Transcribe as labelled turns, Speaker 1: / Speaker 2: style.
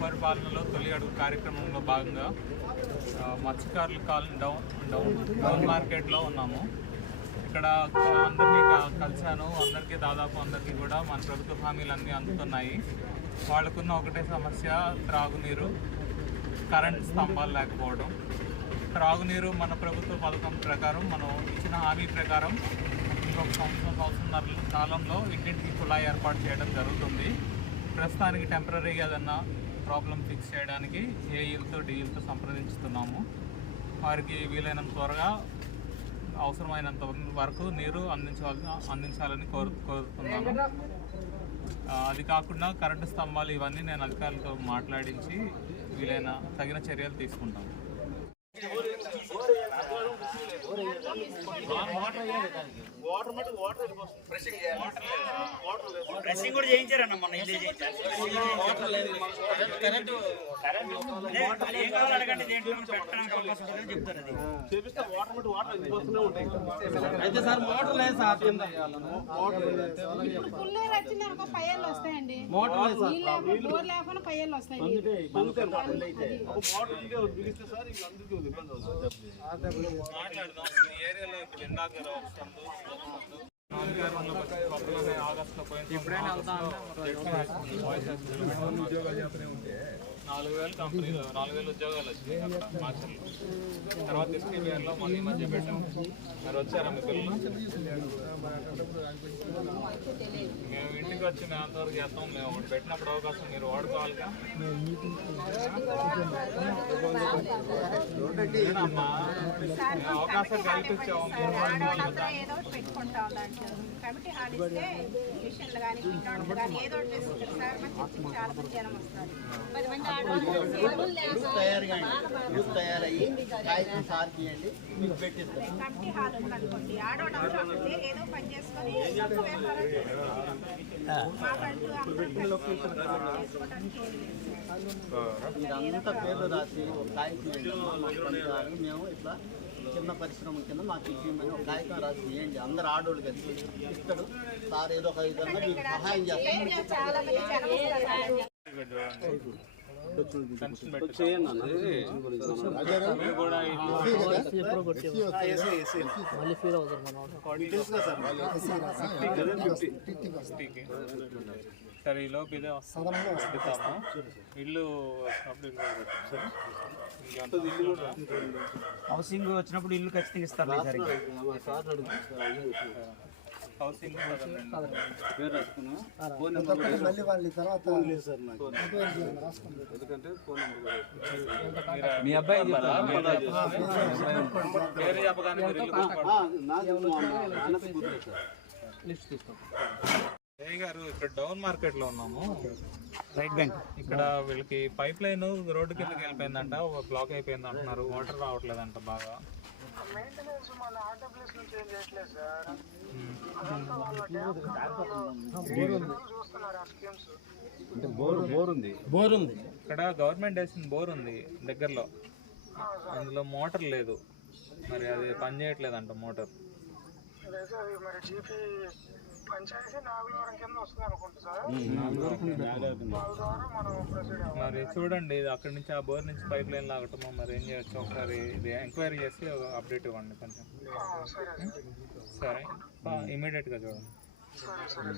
Speaker 1: సుపరిపాలనలో తొలి అడుగు కార్యక్రమంలో భాగంగా మత్స్యకారుల కాలనీ డౌన్ డౌన్ డౌన్ మార్కెట్లో ఉన్నాము. ఇక్కడ అందరినీ కలిశాను. అందరికీ దాదాపు అందరికీ కూడా మన ప్రభుత్వ హామీలు అన్నీ అందుతున్నాయి. వాళ్ళకున్న ఒకటే సమస్య త్రాగునీరు కరెంట్ స్తంభాలు లేకపోవడం. త్రాగునీరు మన ప్రభుత్వ పథకం ప్రకారం మనం ఇచ్చిన హామీ ప్రకారం ఇంకొక సంవత్సరం సంవత్సరంన్నర కాలంలో ఇంటింటికి కుళాయి ఏర్పాటు చేయడం జరుగుతుంది. ప్రస్తుతానికి టెంపరీగా ఏదన్నా ప్రాబ్లం ఫిక్స్ చేయడానికి ఏఈలతో డిఈలతో సంప్రదించుతున్నాము. వారికి వీలైనంత త్వరగా అవసరమైనంత వరకు నీరు అందించాలి అందించాలని కోరు కోరుతున్నాము. అది కాకుండా కరెంటు స్తంభాలు ఇవన్నీ నేను అధికారులతో మాట్లాడించి వీలైన తగిన చర్యలు
Speaker 2: డ్రెస్సింగ్ కూడా చేయించారన్న మొన్న ఇల్లు చేయించారు ఏం కావాలి అడగండి దేంట్లో పెట్టడానికి అవకాశం ఉంటుందని చెప్తారు అది.
Speaker 3: అయితే సార్ మోటార్ లేదు సార్ కింద.
Speaker 4: పయ్యాలు వస్తాయండి.
Speaker 3: మోటార్ లేదు సార్.
Speaker 4: నీళ్ళు లేకుండా
Speaker 1: ఈ ఏరియాలో ఇప్పుడు ఇందాక వస్తుంది నాలుగు వేలు కంపెనీలో నాలుగు వేలు ఉద్యోగాలు వచ్చినాయి అక్కడ మార్చిలో. తర్వాత ఎస్టీబీఆర్లో మొన్న ఈ మధ్య పెట్టాం. మరి వచ్చారా మీ పిల్లలు? మేము ఇంటికి వచ్చి మేము అంతవరకు చేస్తాం. మేము ఒకటి పెట్టినప్పుడు అవకాశం మీరు వాడుకోవాలిగా. లేదమ్మా. మేము అవకాశం కల్పించాము. మీరు వాడుకోవాలి
Speaker 4: గ్రూప్ తయారు కానీ
Speaker 2: తయారుగా గ్రూప్ తయారయ్యి కాగితం సార్ తీయండి మీకు పెట్టిస్తాం మీరంతా పేర్లు రాసి ఒక కాగితం ఇవ్వండి మేము ఇట్లా చిన్న పరిశ్రమ కింద మాకు ఇవ్వమని ఒక కాగితం రాసి ఇవ్వండి అందరు ఆడోళ్ళు కలిసి ఇస్తాడు సార్ ఏదో ఒక విధంగా మీకు సహాయం చేస్తాం
Speaker 1: సరే ఈ లోపు వస్తాము ఇల్లు
Speaker 2: హౌసింగ్ వచ్చినప్పుడు ఇల్లు ఖచ్చితంగా ఇస్తారు
Speaker 1: హౌసింగ్ మీ అబ్బాయి పేరు చెప్పగానే గారు ఇక్కడ డౌన్ మార్కెట్లో ఉన్నాము.
Speaker 2: Right bank.
Speaker 1: ఇక్కడ వీళ్ళకి పైప్ లైన్ రోడ్డు కిందకి వెళ్ళిపోయిందంట. ఒక బ్లాక్ అయిపోయింది అంటున్నారు. వాటర్ రావట్లేదంట బాగా.
Speaker 5: మెయింటెనెన్స్ మన ఆర్డబ్ల్యూఎస్ నుంచి ఏం చేయట్లేదు సార్.
Speaker 1: ఉమ్.
Speaker 5: అదంతా వాళ్ళ ట్యాప్ చూస్తున్నారు ఆ స్కీమ్స్
Speaker 3: బోర్ ఉంది.
Speaker 1: ఇక్కడ గవర్నమెంట్ వేసిన బోర్ ఉంది దగ్గరలో. అందులో మోటార్ లేదు. మరి అది పని చేయట్లేదంట మోటార్.
Speaker 5: మరి జీపీ పంచాయతీ నాగులవరం కింద వస్తుంది అనుకుంటా సార్. వాళ్ళ ద్వారా మనం ప్రొసీడ్ అవ్వాలి.
Speaker 1: మరి చూడండి ఇది అక్కడి నుంచి ఆ బోర్ నుంచి పైప్ లైన్ లాగటమో? మరి ఏం చేయొచ్చు? ఒకసారి ఇది ఎంక్వైరీ చేసి అప్డేట్ ఇవ్వండి కొంచెం. సరే ఇమీడియట్గా చూడండి.
Speaker 5: సరే సరే.